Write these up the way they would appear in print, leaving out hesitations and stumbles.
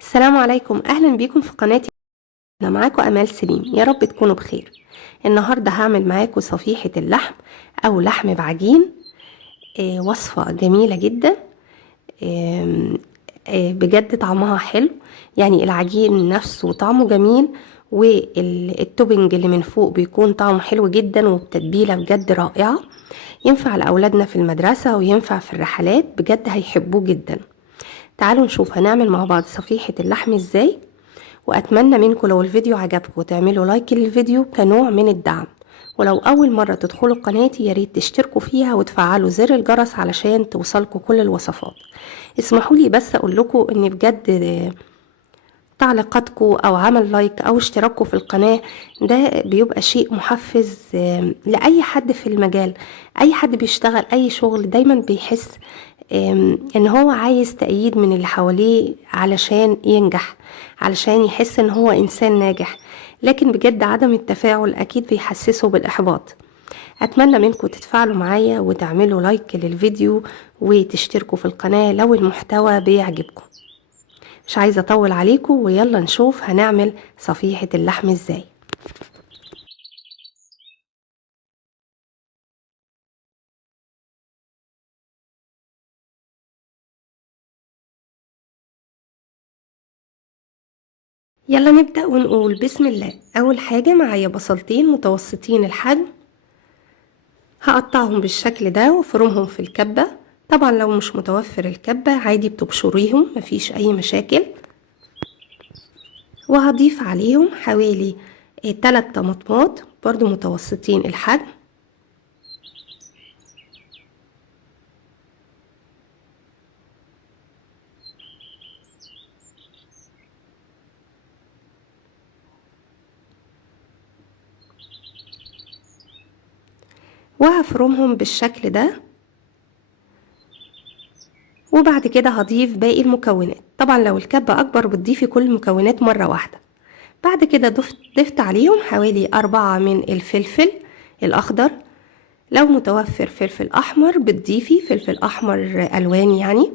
السلام عليكم، اهلا بيكم في قناتي. انا معاكم امال سليم، يا رب تكونوا بخير. النهارده هعمل معاكم صفيحة اللحم او لحم بعجين. وصفة جميلة جدا. آم، بجد طعمها حلو. يعني العجين نفسه طعمه جميل، والتوبنج اللي من فوق بيكون طعمه حلو جدا، وبتتبيلة بجد رائعة. ينفع لأولادنا في المدرسة وينفع في الرحلات، بجد هيحبوه جدا. تعالوا نشوف هنعمل مع بعض صفيحة اللحم ازاي. واتمنى منكم لو الفيديو عجبكم تعملوا لايك للفيديو كنوع من الدعم. ولو اول مرة تدخلوا قناتي ياريت تشتركوا فيها وتفعلوا زر الجرس علشان توصلكوا كل الوصفات. اسمحوا لي بس اقول لكم ان بجد تعليقاتكم او عمل لايك او اشتراككم في القناة ده بيبقى شيء محفز لأي حد في المجال. اي حد بيشتغل اي شغل دايما بيحس ان هو عايز تأييد من اللي حواليه علشان ينجح، علشان يحس ان هو انسان ناجح. لكن بجد عدم التفاعل اكيد بيحسسه بالاحباط. اتمنى منكم تتفاعلوا معايا وتعملوا لايك للفيديو وتشتركوا في القناة لو المحتوى بيعجبكم. مش عايزة اطول عليكم، ويلا نشوف هنعمل صفيحة اللحم ازاي. يلا نبدأ ونقول بسم الله. اول حاجة معايا بصلتين متوسطين الحجم، هقطعهم بالشكل ده وافرمهم في الكبة. طبعا لو مش متوفر الكبة عادي بتبشريهم، مفيش اي مشاكل. وهضيف عليهم حوالي 3 طماطمات برضو متوسطين الحجم. وهفرمهم بالشكل ده. وبعد كده هضيف باقي المكونات. طبعا لو الكبة اكبر بتضيفي كل المكونات مرة واحدة. بعد كده ضفت عليهم حوالي 4 من الفلفل الأخضر. لو متوفر فلفل أحمر بتضيفي فلفل أحمر ألوان يعني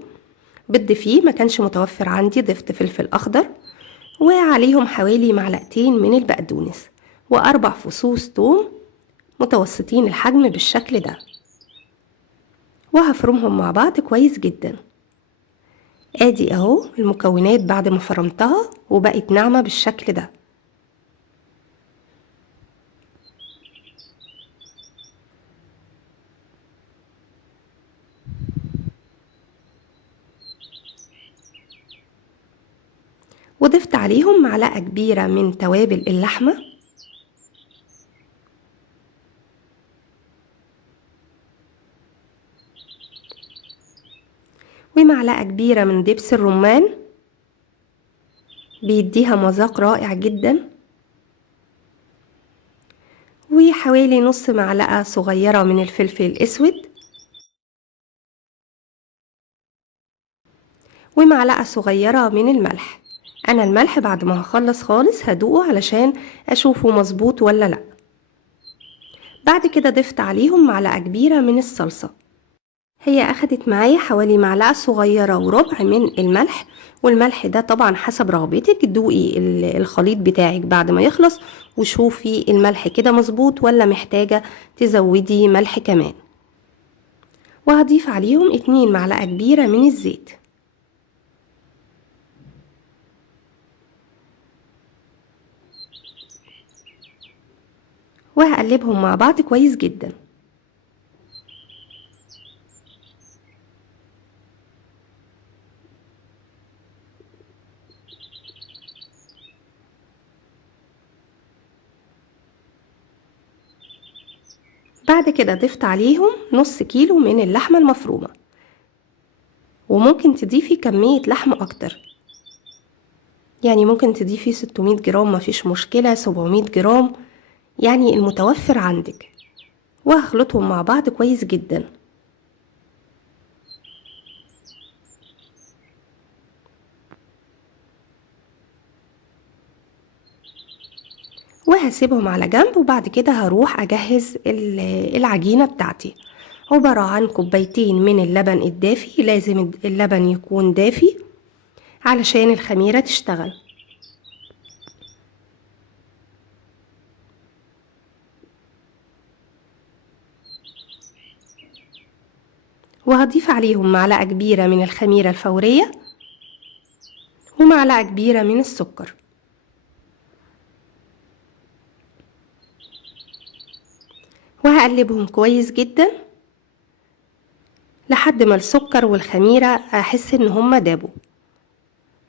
بتضيفيه، ما كانش متوفر عندي ضفت فلفل أخضر. وعليهم حوالي معلقتين من البقدونس، وأربع فصوص توم متوسطين الحجم بالشكل ده. وهفرمهم مع بعض كويس جدا. ادي اهو المكونات بعد ما فرمتها وبقت ناعمة بالشكل ده. وضفت عليهم معلقة كبيرة من توابل اللحمة، ومعلقة كبيرة من دبس الرمان بيديها مذاق رائع جدا. وحوالي نص معلقة صغيرة من الفلفل الأسود، ومعلقة صغيرة من الملح. أنا الملح بعد ما هخلص خالص هدوقه علشان أشوفه مظبوط ولا لأ. بعد كده ضفت عليهم معلقة كبيرة من الصلصة. هي أخدت معايا حوالي معلقة صغيرة وربع من الملح. والملح ده طبعا حسب رغبتك، دوقي الخليط بتاعك بعد ما يخلص وشوفي الملح كده مظبوط ولا محتاجة تزودي ملح كمان. وهضيف عليهم 2 معلقة كبيرة من الزيت. وهقلبهم مع بعض كويس جدا. بعد كده ضفت عليهم نص كيلو من اللحمة المفرومة، وممكن تضيفي كمية لحم اكتر. يعني ممكن تضيفي 600 جرام مفيش مشكلة، 700 جرام، يعني المتوفر عندك. وهخلطهم مع بعض كويس جدا. وهسيبهم على جنب. وبعد كده هروح اجهز العجينة بتاعتي. عبارة عن كوبايتين من اللبن الدافي، لازم اللبن يكون دافي علشان الخميرة تشتغل. وهضيف عليهم معلقة كبيرة من الخميرة الفورية ومعلقة كبيرة من السكر، وهقلبهم كويس جدا لحد ما السكر والخميرة احس ان هما دابوا.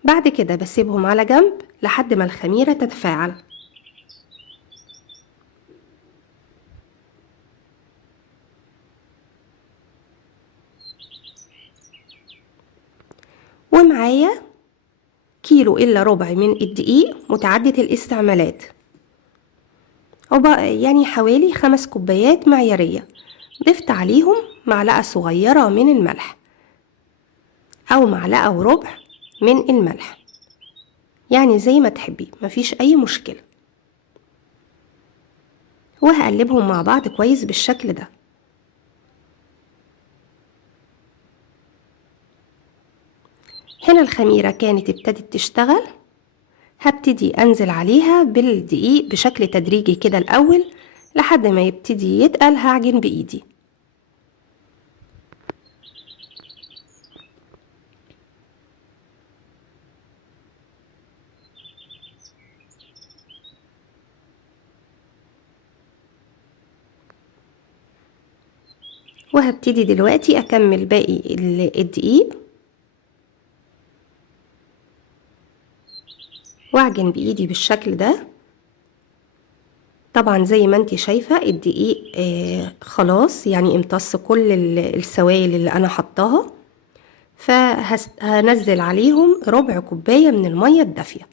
بعد كده بسيبهم على جنب لحد ما الخميرة تتفاعل. ومعايا كيلو الا ربع من الدقيق متعدد الاستعمالات، يعني حوالي 5 كوبايات معيارية. ضفت عليهم معلقة صغيرة من الملح او معلقة وربع من الملح، يعني زي ما تحبي، مفيش اي مشكلة. وهقلبهم مع بعض كويس بالشكل ده. هنا الخميرة كانت ابتدت تشتغل، هبتدي انزل عليها بالدقيق بشكل تدريجي كده الاول لحد ما يبتدي يتقل. هعجن بايدي. وهبتدي دلوقتي اكمل باقي الدقيق واعجن بايدي بالشكل ده. طبعا زي ما انتي شايفة الدقيق خلاص يعني امتص كل السوائل اللي انا حطاها. فهنزل عليهم ربع كوباية من المية الدافية،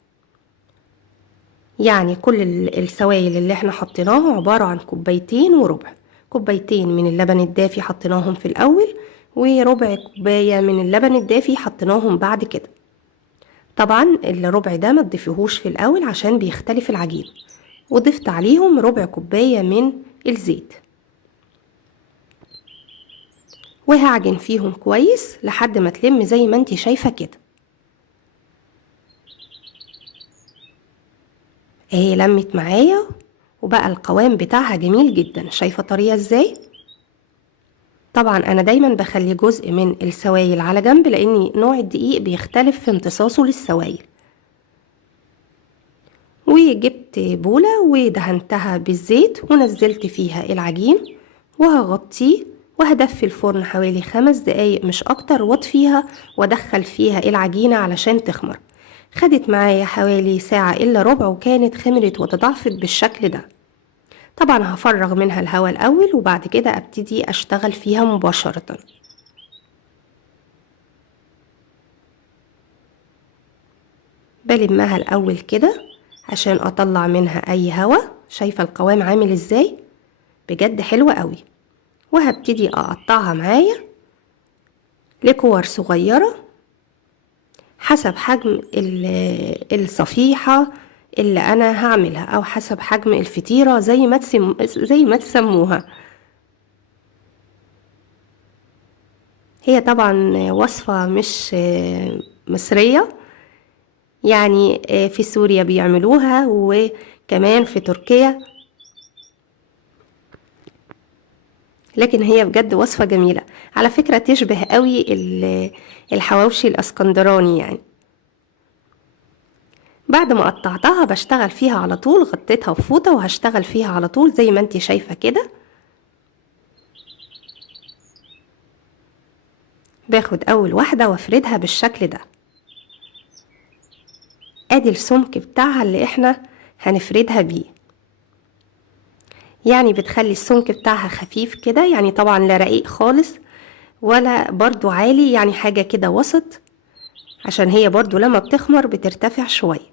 يعني كل السوائل اللي احنا حطيناها عبارة عن كوبايتين وربع. كوبايتين من اللبن الدافي حطيناهم في الاول، وربع كوباية من اللبن الدافي حطيناهم بعد كده. طبعا الربع ده ما تضيفيهوش في الاول عشان بيختلف العجين. وضفت عليهم ربع كوباية من الزيت، وهعجن فيهم كويس لحد ما تلم زي ما انتي شايفة كده. اهي لمت معايا وبقى القوام بتاعها جميل جدا. شايفة طريقة ازاي؟ طبعا انا دايما بخلي جزء من السوائل على جنب لان نوع الدقيق بيختلف في امتصاصه للسوائل. وجبت بولة ودهنتها بالزيت ونزلت فيها العجين وهغطيه وهدفي الفرن حوالي 5 دقايق مش اكتر، واطفيها وادخل فيها العجينة علشان تخمر. خدت معايا حوالي ساعة الا ربع وكانت خمرت وتضاعفت بالشكل ده. طبعا هفرغ منها الهواء الاول وبعد كده ابتدي اشتغل فيها مباشرة. بلمها الاول كده عشان اطلع منها اي هواء. شايفة القوام عامل ازاي؟ بجد حلوة قوي. وهبتدي اقطعها معايا لكور صغيرة حسب حجم الصفيحة اللي انا هعملها، او حسب حجم الفطيرة زي ما تسموها. هي طبعا وصفة مش مصرية، يعني في سوريا بيعملوها وكمان في تركيا، لكن هي بجد وصفة جميلة. على فكرة تشبه قوي الحواوشي الاسكندراني يعني. بعد ما قطعتها بشتغل فيها على طول، غطيتها بفوطة وهشتغل فيها على طول زي ما انتي شايفة كده. باخد اول واحدة وافردها بالشكل ده. ادي السمك بتاعها اللي احنا هنفردها بيه، يعني بتخلي السمك بتاعها خفيف كده، يعني طبعا لا رقيق خالص ولا برضو عالي، يعني حاجة كده وسط، عشان هي برضو لما بتخمر بترتفع شوية.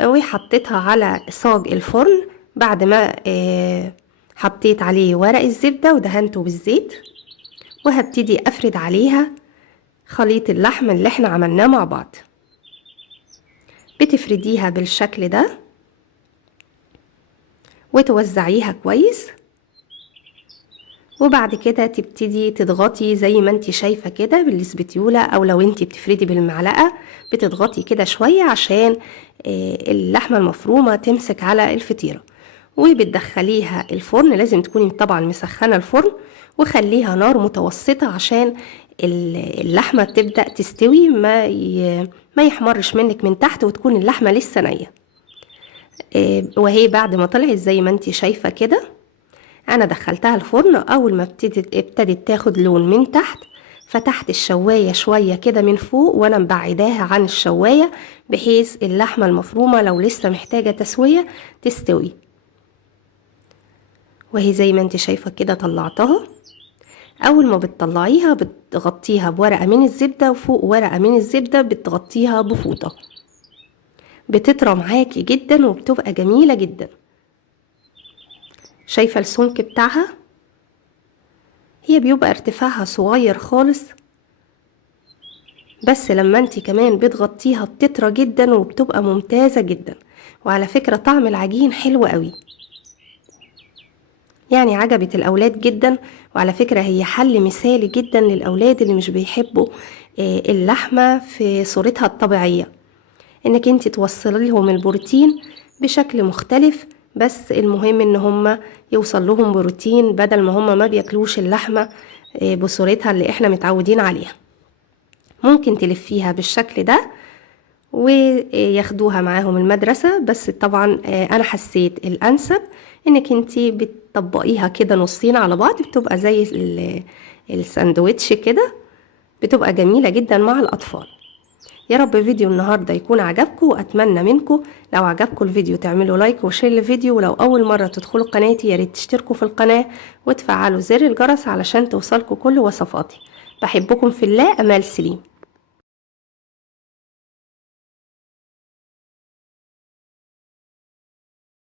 وحطيتها على صاج الفرن بعد ما حطيت عليه ورق الزبدة ودهنته بالزيت. وهبتدي افرد عليها خليط اللحم اللي احنا عملناه مع بعض. بتفرديها بالشكل ده وتوزعيها كويس، وبعد كده تبتدي تضغطي زي ما انت شايفة كده بالسبتيولة، او لو انت بتفردي بالمعلقة بتضغطي كده شوية عشان اللحمة المفرومة تمسك على الفطيرة. وبتدخليها الفرن، لازم تكوني طبعا مسخنة الفرن، وخليها نار متوسطة عشان اللحمة تبدأ تستوي، ما يحمرش منك من تحت وتكون اللحمة لسه نية. وهي بعد ما طلعت زي ما انت شايفة كده، انا دخلتها الفرن. اول ما ابتدت تاخد لون من تحت، فتحت الشواية شوية كده من فوق وانا مبعداها عن الشواية، بحيث اللحمة المفرومة لو لسه محتاجة تسوية تستوي. وهي زي ما انت شايفة كده طلعتها. اول ما بتطلعيها بتغطيها بورقة من الزبدة، وفوق ورقة من الزبدة بتغطيها بفوطة، بتطرى معاكي جدا وبتبقى جميلة جدا. شايفة السمك بتاعها؟ هي بيبقى ارتفاعها صغير خالص، بس لما انتي كمان بتغطيها بتطرى جدا وبتبقى ممتازة جدا. وعلى فكرة طعم العجين حلو قوي، يعني عجبت الاولاد جدا. وعلى فكرة هي حل مثالي جدا للاولاد اللي مش بيحبوا اللحمة في صورتها الطبيعية، انك انتي توصلي لهم البروتين بشكل مختلف. بس المهم ان هم يوصل لهم بروتين بدل ما هم ما بياكلوش اللحمة بصورتها اللي احنا متعودين عليها. ممكن تلفيها بالشكل ده وياخدوها معاهم المدرسة، بس طبعا انا حسيت الانسب انك انتي بتطبقيها كده نصين على بعض، بتبقى زي الساندويتش كده، بتبقى جميلة جدا مع الاطفال. يا رب فيديو النهاردة يكون عجبكم، واتمنى منكم لو عجبكم الفيديو تعملوا لايك وشير للفيديو، ولو اول مرة تدخلوا قناتي ياريت تشتركوا في القناة وتفعلوا زر الجرس علشان توصلكم كل وصفاتي. بحبكم في الله، امال سليم.